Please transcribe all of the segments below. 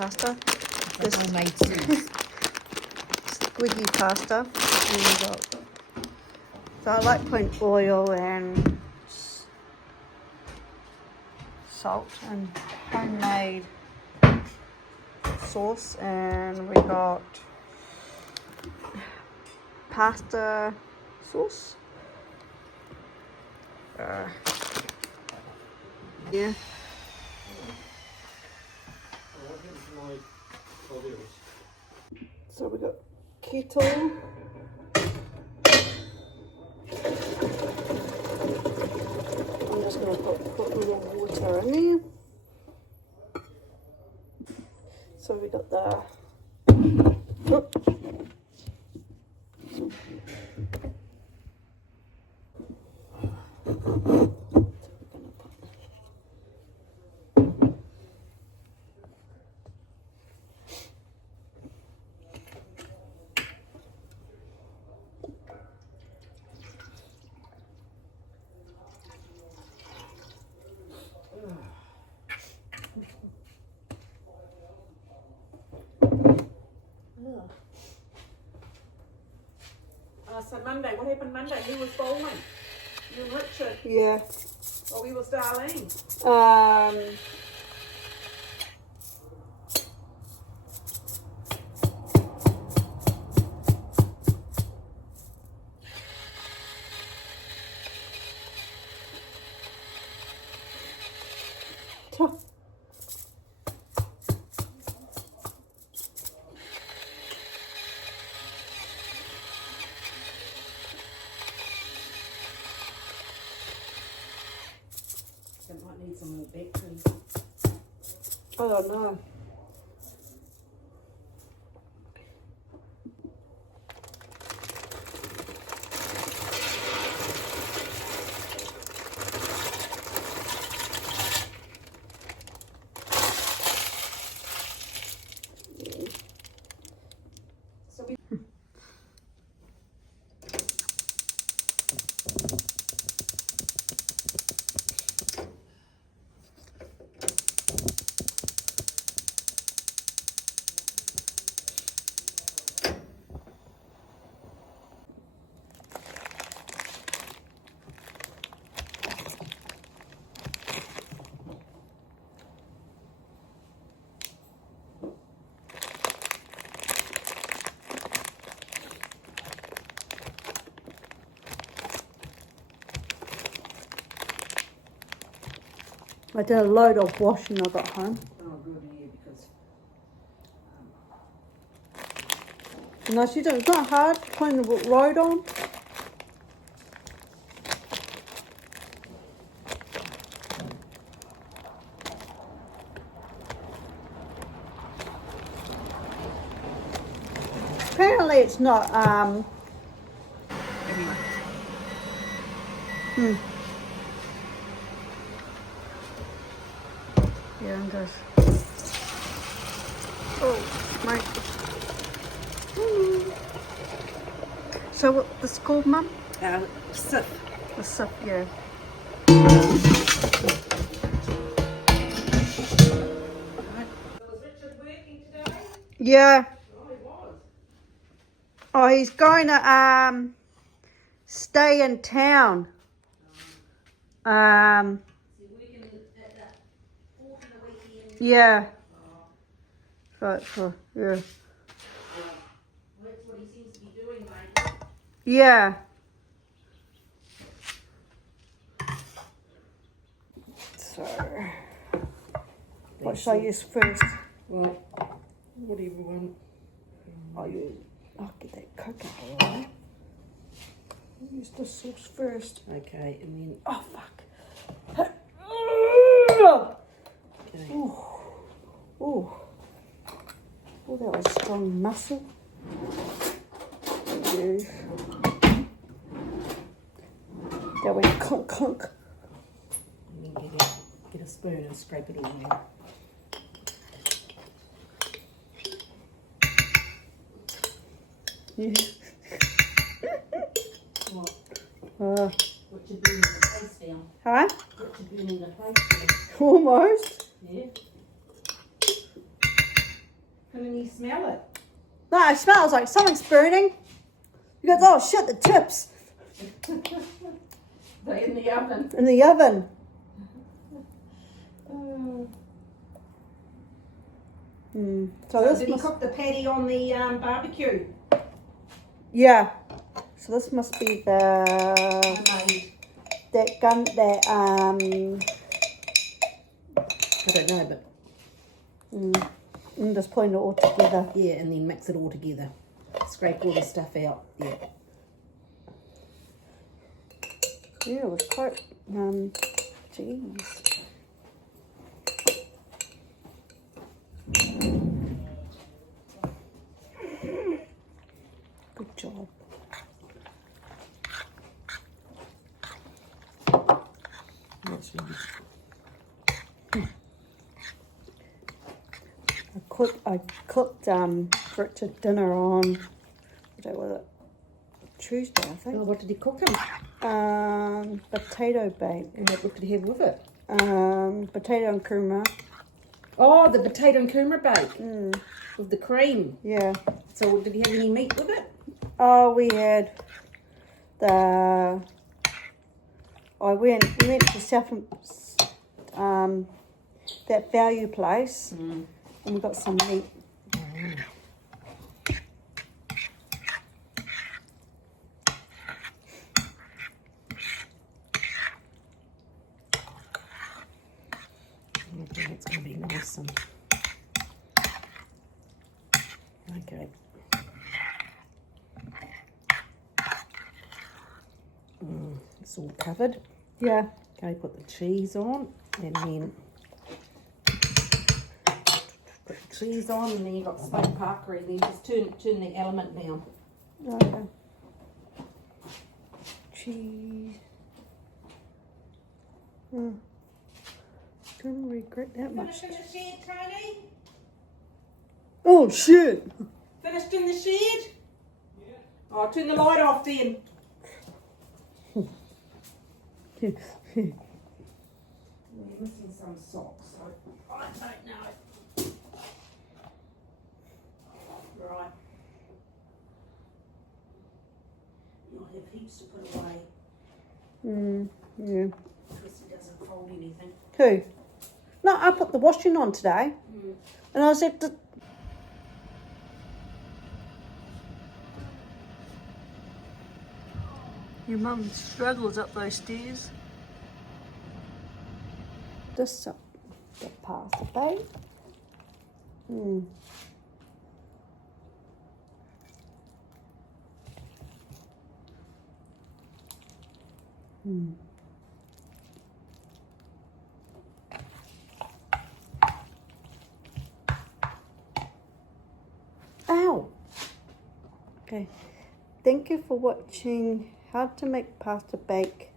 pasta. This homemade sauce. Squiggy pasta. And we got, so I like putting oil and salt and homemade sauce, and we got pasta sauce. Yeah. So we got kettle. I'm just going to put a little water in there. So we got the So Monday, what happened Monday? Who was bowling? You and Richard? yeah. Or we was Darlene? It might need some more battery. I don't know. So we I did a load of washing when I got home. oh good, yeah, because No, she don't. It's not hard putting the road on. Apparently, it's not. Yeah, I'm just. Oh, my. So what this called, Mum? sip. The stuff, yeah. So was Richard working today? Yeah. Oh, he was. Oh, he's going to stay in town. Is he working at that port in the weekend? Yeah. Oh, Right, so yeah. well, that's what he seems to be doing, mate. Yeah. So, what shall I use first? Well, whatever one. I'll get that coconut oil. I'll use the sauce first. Okay, and then Oh, fuck. okay. Ooh. Ooh. Oh, that was strong muscle. Yeah. That went clunk clunk. And then get a spoon and scrape it all in. Yeah. What? Richard burning the place down. Huh? Richard burning the place down. Almost. Yeah. Can you smell it? No, it smells like something's burning. You go, oh shit, the chips They're in the oven. in the oven. So this Did he must, cook the patty on the barbecue? yeah. So this must be the Homemade. that gun that I don't know, but I'm just putting it all together. yeah, and then mix it all together. Scrape all the stuff out. Yeah. Yeah, it was quite jeez. Good job. That's really I cooked Richard dinner on what day was it? Tuesday, I Oh, think. what did he cook him? Potato bake. And what did he have with it? Potato and kurma. Oh, the potato and kurma bake with the cream. Yeah. So did he have any meat with it? Oh, we had the. We went to South that value place, and we got some meat. Okay, it's going to be nice and... Okay. It's all covered. Yeah. Okay, put the cheese on and then put the cheese on and then you've got the smoked parkery. Then just turn the element down. Okay. Cheese. Didn't regret that much. Finished in the shed, Tony? Oh shit! Finished in the shed? Yeah. Oh, turn the light off then. You're missing some socks, so I don't know. Right. You'll have heaps to put away. Yeah. Chrissy doesn't fold anything. Who? No, I put the washing on today, and I said to. Your mum struggles up those stairs. This up, get past the bait. Ow! Okay, thank you for watching how to make pasta bake.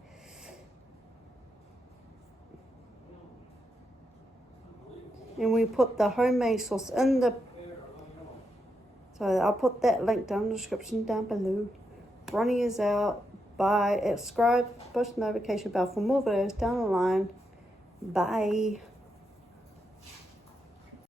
And we put the homemade sauce in the, so I'll put that link down in the description down below. Ronnie is out. Bye. Subscribe, push notification bell for more videos down the line. Bye.